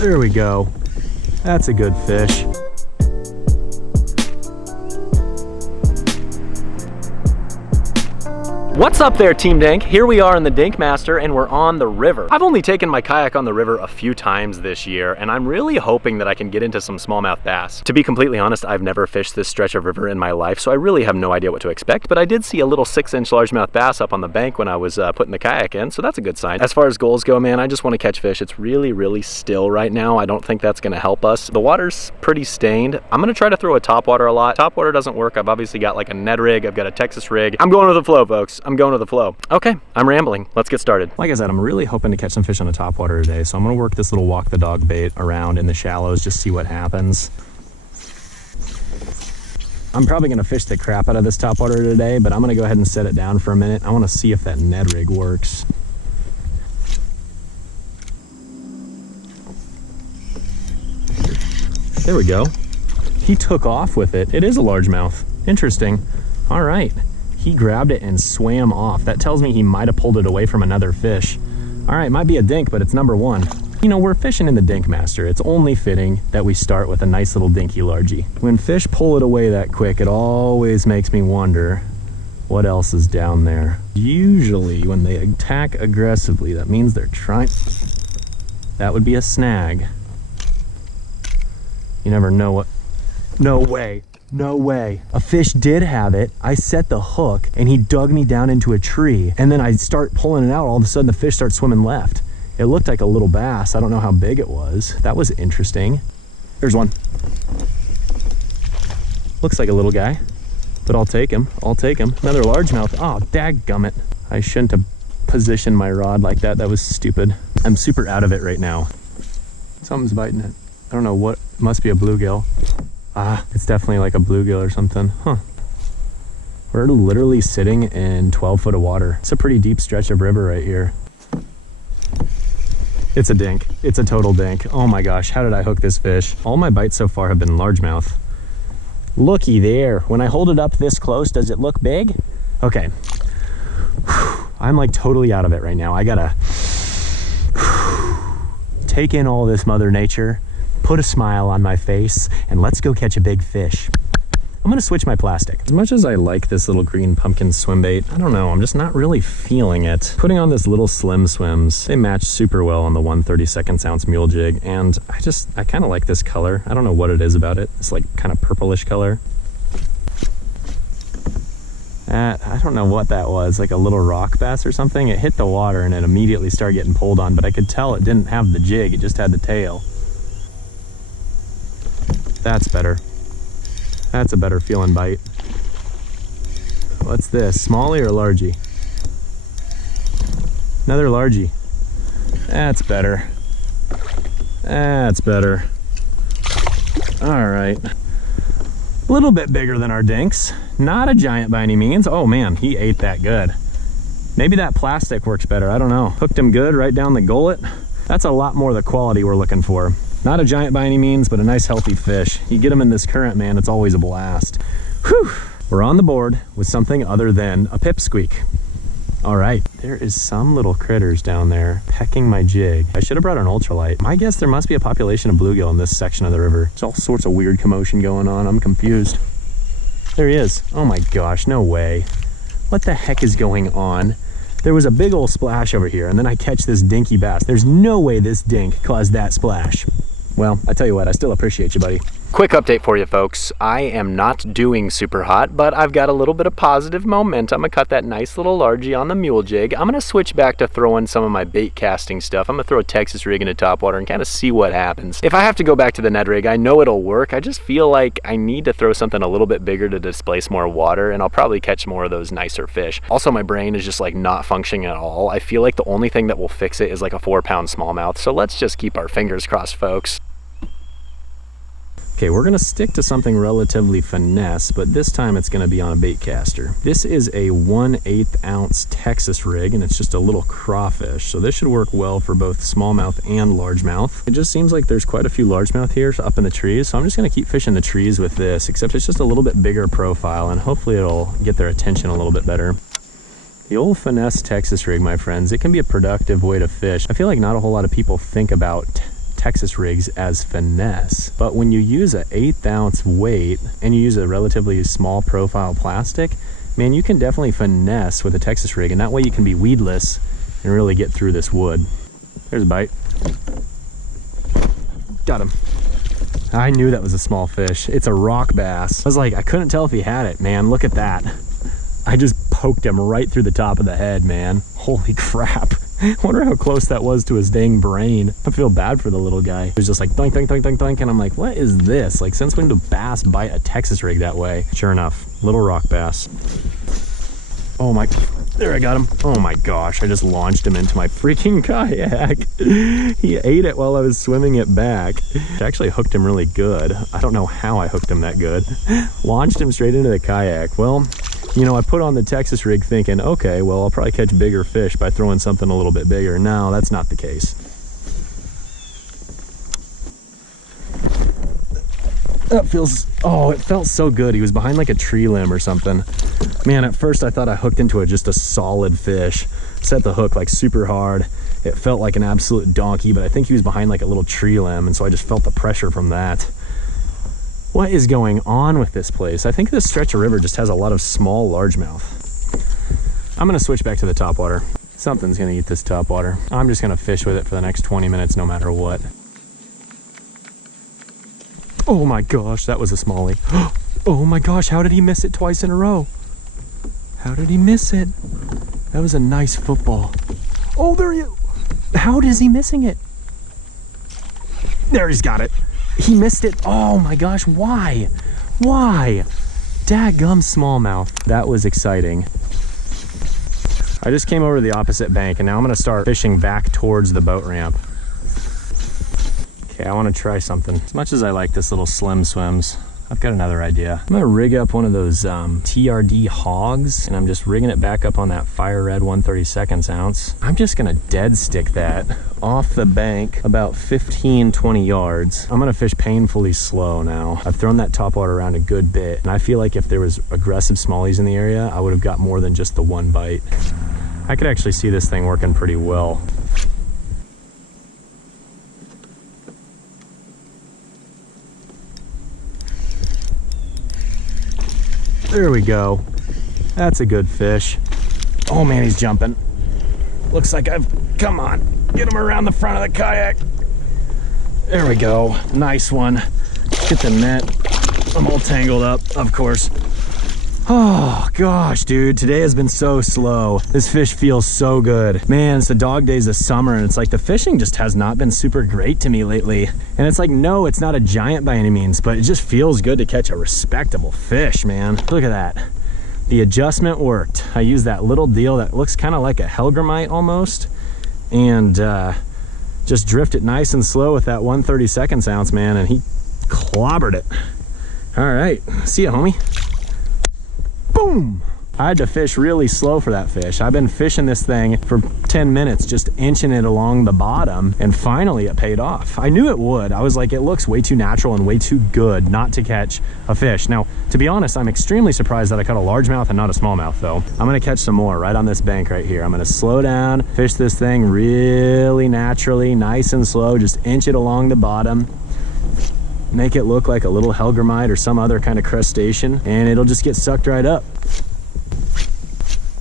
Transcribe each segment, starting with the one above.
There we go. That's a good fish. What's up there, Team Dink? Here we are in the Dinkmaster and we're on the river. I've only taken my kayak on the river a few times this year and I'm really hoping that I can get into some smallmouth bass. To be completely honest, I've never fished this stretch of river in my life, so I really have no idea what to expect, but I did see a little 6-inch largemouth bass up on the bank when I was putting the kayak in, so that's a good sign. As far as goals go, man, I just want to catch fish. It's really still right now. I don't think that's going to help us. The water's pretty stained. I'm going to try to throw a topwater a lot. Topwater doesn't work. I've obviously got like a Ned Rig. I've got a Texas rig. I'm going with the flow, folks. I'm going with the flow. Okay, I'm rambling. Let's get started. Like I said, I'm really hoping to catch some fish on a topwater today, so I'm gonna work this little walk the dog bait around in the shallows, just see what happens. I'm probably gonna fish the crap out of this topwater today, but I'm gonna go ahead and set it down for a minute. I wanna see if that Ned Rig works. There we go. He took off with it. It is a largemouth. Interesting. All right. He grabbed it and swam off. That tells me he might have pulled it away from another fish. All right, might be a dink, but it's number one. You know, we're fishing in the Dinkmaster. It's only fitting that we start with a nice little dinky largie. When fish pull it away that quick, it always makes me wonder what else is down there. Usually when they attack aggressively, that means they're trying. That would be a snag. You never know what. No way. No way. A fish did have it. I set the hook and he dug me down into a tree. And then I start pulling it out. All of a sudden the fish starts swimming left. It looked like a little bass. I don't know how big it was. That was interesting. There's one. Looks like a little guy, but I'll take him. I'll take him. Another largemouth. Oh, dadgummit. I shouldn't have positioned my rod like that. That was stupid. I'm super out of it right now. Something's biting it. I don't know what. Must be a bluegill. Ah, it's definitely like a bluegill or something. Huh. We're literally sitting in 12 foot of water. It's a pretty deep stretch of river right here. It's a dink. It's a total dink. Oh my gosh, how did I hook this fish? All my bites so far have been largemouth. Looky there. When I hold it up this close, does it look big? Okay. I'm like totally out of it right now. I gotta take in all this Mother Nature, put a smile on my face, and let's go catch a big fish. I'm gonna switch my plastic. As much as I like this little green pumpkin swim bait, I don't know, I'm just not really feeling it. Putting on this little slim swims, they match super well on the 1/32 ounce Mule Jig, and I kind of like this color. I don't know what it is about it. It's like kind of purplish color. I don't know what that was, like a little rock bass or something. It hit the water and it immediately started getting pulled on, but I could tell it didn't have the jig, it just had the tail. That's better. That's a better feeling bite. What's this? Smallie or largie? Another largie. That's better. That's better. All right. A little bit bigger than our dinks. Not a giant by any means. Oh man, he ate that good. Maybe that plastic works better. I don't know. Hooked him good right down the gullet. That's a lot more the quality we're looking for. Not a giant by any means, but a nice healthy fish. You get them in this current, man, it's always a blast. Whew. We're on the board with something other than a pipsqueak. All right, there is some little critters down there pecking my jig. I should have brought an ultralight. My guess, there must be a population of bluegill in this section of the river. There's all sorts of weird commotion going on. I'm confused. There he is. Oh my gosh, no way. What the heck is going on? There was a big old splash over here, and then I catch this dinky bass. There's no way this dink caused that splash. Well, I tell you what, I still appreciate you, buddy. Quick update for you folks. I am not doing super hot, but I've got a little bit of positive momentum. I caught that nice little largie on the Mule Jig. I'm gonna switch back to throwing some of my bait casting stuff. I'm gonna throw a Texas rig into topwater and kind of see what happens. If I have to go back to the Ned Rig, I know it'll work. I just feel like I need to throw something a little bit bigger to displace more water, and I'll probably catch more of those nicer fish. Also, my brain is just like not functioning at all. I feel like the only thing that will fix it is like a 4-pound smallmouth. So let's just keep our fingers crossed, folks. Okay, we're gonna stick to something relatively finesse, but this time it's gonna be on a bait caster. This is a 1/8 ounce Texas rig, and it's just a little crawfish. So this should work well for both smallmouth and largemouth. It just seems like there's quite a few largemouth here up in the trees, so I'm just gonna keep fishing the trees with this, except it's just a little bit bigger profile, and hopefully it'll get their attention a little bit better. The old Finesse Texas rig, my friends, it can be a productive way to fish. I feel like not a whole lot of people think about Texas rigs as finesse. But when you use an 1/8 ounce weight and you use a relatively small profile plastic, man, you can definitely finesse with a Texas rig, and that way you can be weedless and really get through this wood. There's a bite. Got him. I knew that was a small fish. It's a rock bass. I was like, I couldn't tell if he had it, man. Look at that. I just poked him right through the top of the head, man. Holy crap. I wonder how close that was to his dang brain. I feel bad for the little guy. He was just like doink, doink, doink, doink, doink, and I'm like, what is this? Like, since when do bass bite a Texas rig that way? Sure enough, little rock bass. Oh my, there, I got him. Oh my gosh, I just launched him into my freaking kayak. He ate it while I was swimming it back. I actually hooked him really good. I don't know how I hooked him that good. Launched him straight into the kayak. Well, you know, I put on the Texas rig thinking, okay, well, I'll probably catch bigger fish by throwing something a little bit bigger. No, that's not the case. That feels, oh, it felt so good. He was behind like a tree limb or something. Man, at first I thought I hooked into just a solid fish. Set the hook like super hard. It felt like an absolute donkey, but I think he was behind like a little tree limb, and so I just felt the pressure from that. What is going on with this place? I think this stretch of river just has a lot of small largemouth. I'm gonna switch back to the topwater. Something's gonna eat this topwater. I'm just gonna fish with it for the next 20 minutes no matter what. Oh my gosh, that was a smallie. Oh my gosh, how did he miss it twice in a row? How did he miss it? That was a nice football. Oh, there you, how is he missing it? There, he's got it. He missed it. Oh my gosh, why? Why? Dadgum smallmouth. That was exciting. I just came over to the opposite bank, and now I'm gonna start fishing back towards the boat ramp. Okay, I wanna try something. As much as I like this little slim swims, I've got another idea. I'm gonna rig up one of those TRD hogs, and I'm just rigging it back up on that fire red 1/32 ounce. I'm just gonna dead stick that off the bank about 15-20 yards. I'm gonna fish painfully slow now. I've thrown that topwater around a good bit, and I feel like if there was aggressive smallies in the area, I would have got more than just the one bite. I could actually see this thing working pretty well. There we go. That's a good fish. Oh man, he's jumping. Looks like come on, get him around the front of the kayak. There we go, nice one. Get the net. I'm all tangled up, of course. Oh gosh, dude, today has been so slow. This fish feels so good. Man, it's the dog days of summer, and it's like the fishing just has not been super great to me lately. And it's like, no, it's not a giant by any means, but it just feels good to catch a respectable fish, man. Look at that. The adjustment worked. I used that little deal that looks kind of like a Largemouth almost, and just drift it nice and slow with that 1/32 ounce, man, and he clobbered it. All right, see ya, homie. Boom! I had to fish really slow for that fish. I've been fishing this thing for 10 minutes, just inching it along the bottom, and finally it paid off. I knew it would. I was like, it looks way too natural and way too good not to catch a fish. Now, to be honest, I'm extremely surprised that I caught a largemouth and not a smallmouth though. I'm gonna catch some more right on this bank right here. I'm gonna slow down, fish this thing really naturally, nice and slow, just inch it along the bottom. Make it look like a little Largemouth or some other kind of crustacean, and it'll just get sucked right up.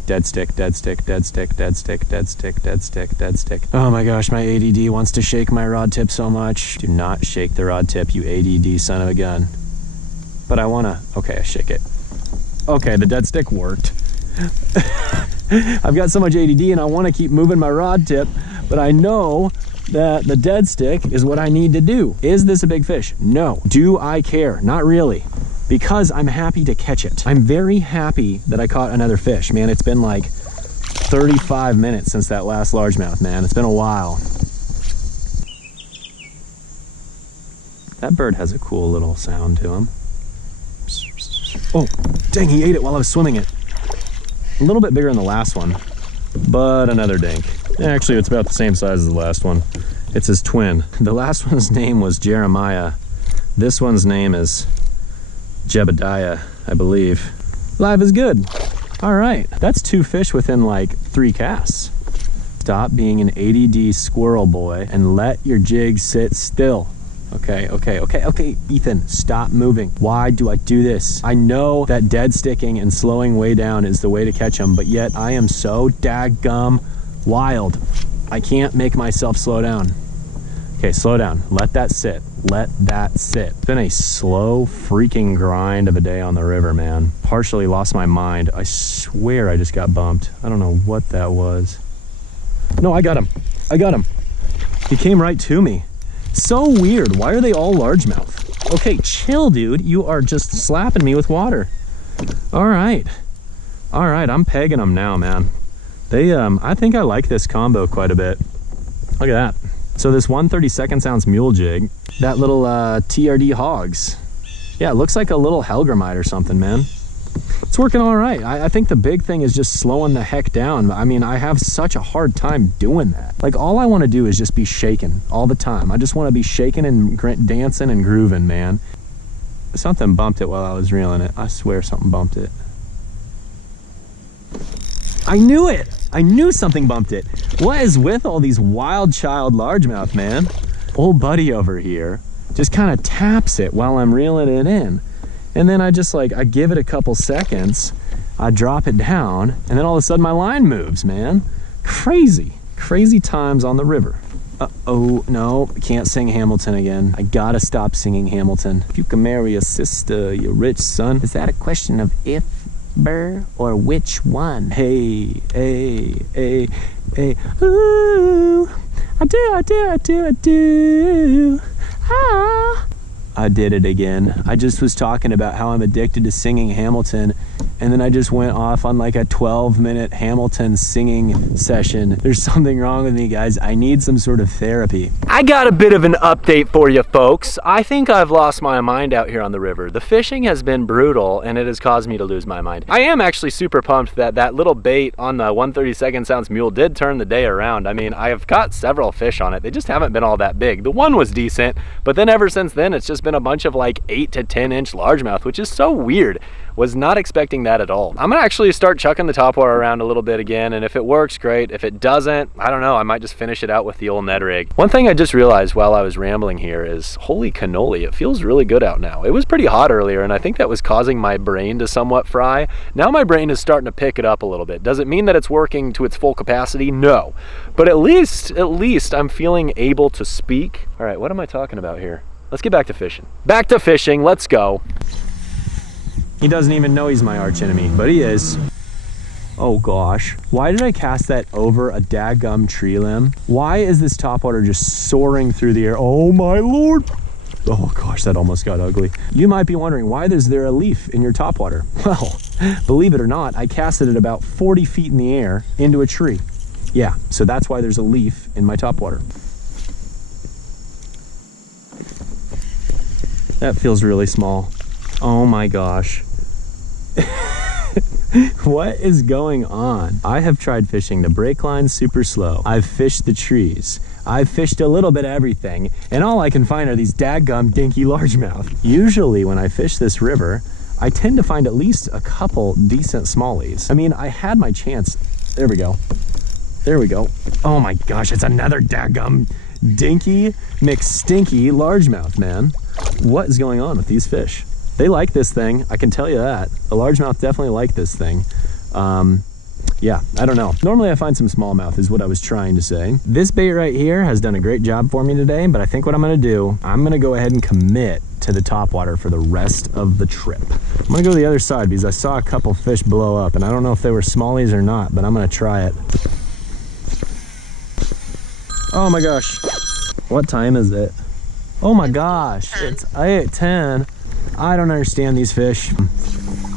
Dead stick, dead stick, dead stick, dead stick, dead stick, dead stick, dead stick. Oh my gosh, my ADD wants to shake my rod tip so much. Do not shake the rod tip, you ADD son of a gun. But I wanna, okay, I shake it. Okay, the dead stick worked. I've got so much ADD and I wanna keep moving my rod tip, but I know that the dead stick is what I need to do. Is this a big fish? No. Do I care? Not really, because I'm happy to catch it. I'm very happy that I caught another fish. Man, it's been like 35 minutes since that last largemouth, man. It's been a while. That bird has a cool little sound to him. Oh, dang, he ate it while I was swimming it. A little bit bigger than the last one, but another dink. Actually, it's about the same size as the last one. It's his twin. The last one's name was Jeremiah. This one's name is Jebediah, I believe. Live is good. All right, that's 2 fish within like 3 casts. Stop being an ADD squirrel boy and let your jig sit still. Okay, Ethan, stop moving. Why do I do this? I know that dead sticking and slowing way down is the way to catch them, but yet I am so daggum wild. I can't make myself slow down. Okay, slow down. Let that sit. Let that sit. It's been a slow freaking grind of a day on the river, man. Partially lost my mind. I swear I just got bumped. I don't know what that was. No, I got him. I got him. He came right to me. So weird. Why are they all largemouth? Okay, chill, dude. You are just slapping me with water. All right. All right, I'm pegging them now, man. They, I think I like this combo quite a bit. Look at that. So this 1/32 ounce mule jig, that little TRD hogs. Yeah, it looks like a little Largemouth or something, man. It's working all right. I think the big thing is just slowing the heck down. I mean, I have such a hard time doing that. Like, all I want to do is just be shaking all the time. I just want to be shaking and dancing and grooving, man. Something bumped it while I was reeling it. I swear something bumped it. I knew it. I knew something bumped it. What is with all these wild child largemouth, man? Old buddy over here just kind of taps it while I'm reeling it in. And then I just I give it a couple seconds, I drop it down, and then all of a sudden my line moves, man. Crazy, crazy times on the river. Uh-oh, no, can't sing Hamilton again. I gotta stop singing Hamilton. If you can marry a sister, you rich son. Is that a question of if, burr, or which one? Hey, hey, hey, hey, ooh, I do, ah. I did it again. I just was talking about how I'm addicted to singing Hamilton, and then I just went off on like a 12-minute Hamilton singing session. There's something wrong with me, guys. I need some sort of therapy. I got a bit of an update for you folks. I think I've lost my mind out here on the river. The fishing has been brutal, and it has caused me to lose my mind. I am actually super pumped that that little bait on the 1/32 ounce mule did turn the day around. I mean, I have caught several fish on it. They just haven't been all that big. The one was decent, but then ever since then, it's just been a bunch of like 8 to 10 inch largemouth, which is so weird. Was not expecting that at all. I'm gonna actually start chucking the topwater around a little bit again, and if it works, great. If it doesn't, I don't know, I might just finish it out with the old Ned Rig. One thing I just realized while I was rambling here is, holy cannoli, it feels really good out now. It was pretty hot earlier, and I think that was causing my brain to somewhat fry. Now my brain is starting to pick it up a little bit. Does it mean that it's working to its full capacity? No. But at least I'm feeling able to speak. All right, what am I talking about here? Let's get back to fishing. Back to fishing, let's go. He doesn't even know he's my arch enemy, but he is. Oh gosh. Why did I cast that over a daggum tree limb? Why is this topwater just soaring through the air? Oh my lord. Oh gosh, that almost got ugly. You might be wondering, why is there a leaf in your topwater? Well, believe it or not, I casted it about 40 feet in the air into a tree. Yeah, so that's why there's a leaf in my topwater. That feels really small. Oh my gosh. What is going on? I have tried fishing the brake line super slow. I've fished the trees. I've fished a little bit of everything, and all I can find are these daggum dinky largemouth. Usually when I fish this river, I tend to find at least a couple decent smallies. I mean, I had my chance. There we go. There we go. Oh my gosh, it's another daggum dinky McStinky largemouth, man. What is going on with these fish? They like this thing, I can tell you that. The largemouth definitely like this thing. Yeah, I don't know. Normally I find some smallmouth is what I was trying to say. This bait right here has done a great job for me today, but I think what I'm gonna do, I'm gonna go ahead and commit to the topwater for the rest of the trip. I'm gonna go to the other side because I saw a couple fish blow up, and I don't know if they were smallies or not, but I'm gonna try it. Oh my gosh. What time is it? Oh my gosh, it's 8:10. I don't understand these fish.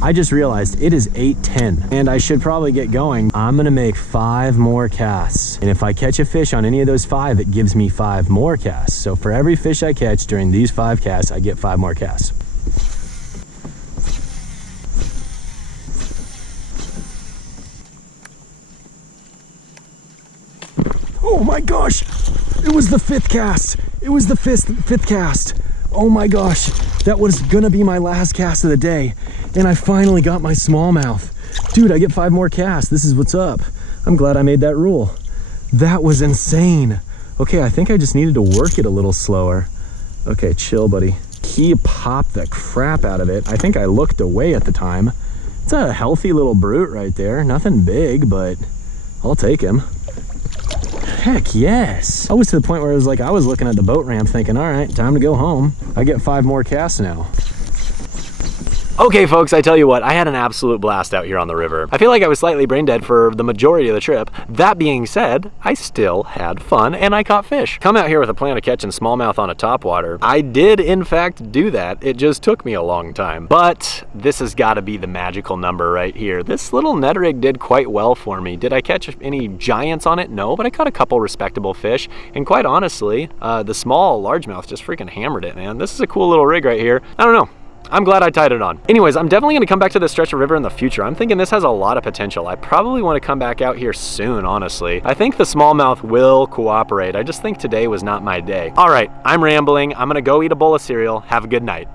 I just realized it is 8:10 and I should probably get going. I'm gonna make 5 more casts. And if I catch a fish on any of those 5, it gives me 5 more casts. So for every fish I catch during these 5 casts, I get 5 more casts. Oh my gosh, it was the 5th cast. It was the fifth cast. Oh my gosh, that was gonna be my last cast of the day, and I finally got my smallmouth. Dude, I get 5 more casts. This is what's up. I'm glad I made that rule. That was insane. Okay, I think I just needed to work it a little slower. Okay, chill, buddy. He popped the crap out of it. I think I looked away at the time. It's a healthy little brute right there. Nothing big, but I'll take him. Heck yes. I was to the point where it was like I was looking at the boat ramp thinking, all right, time to go home. I get 5 more casts now. Okay, folks, I tell you what, I had an absolute blast out here on the river. I feel like I was slightly brain dead for the majority of the trip. That being said, I still had fun and I caught fish. Come out here with a plan of catching smallmouth on a topwater. I did, in fact, do that. It just took me a long time. But this has got to be the magical number right here. This little Ned Rig did quite well for me. Did I catch any giants on it? No, but I caught a couple respectable fish. And quite honestly, the small largemouth just freaking hammered it, man. This is a cool little rig right here. I don't know. I'm glad I tied it on. Anyways, I'm definitely gonna come back to this stretch of river in the future. I'm thinking this has a lot of potential. I probably wanna come back out here soon, honestly. I think the smallmouth will cooperate. I just think today was not my day. All right, I'm rambling. I'm gonna go eat a bowl of cereal. Have a good night.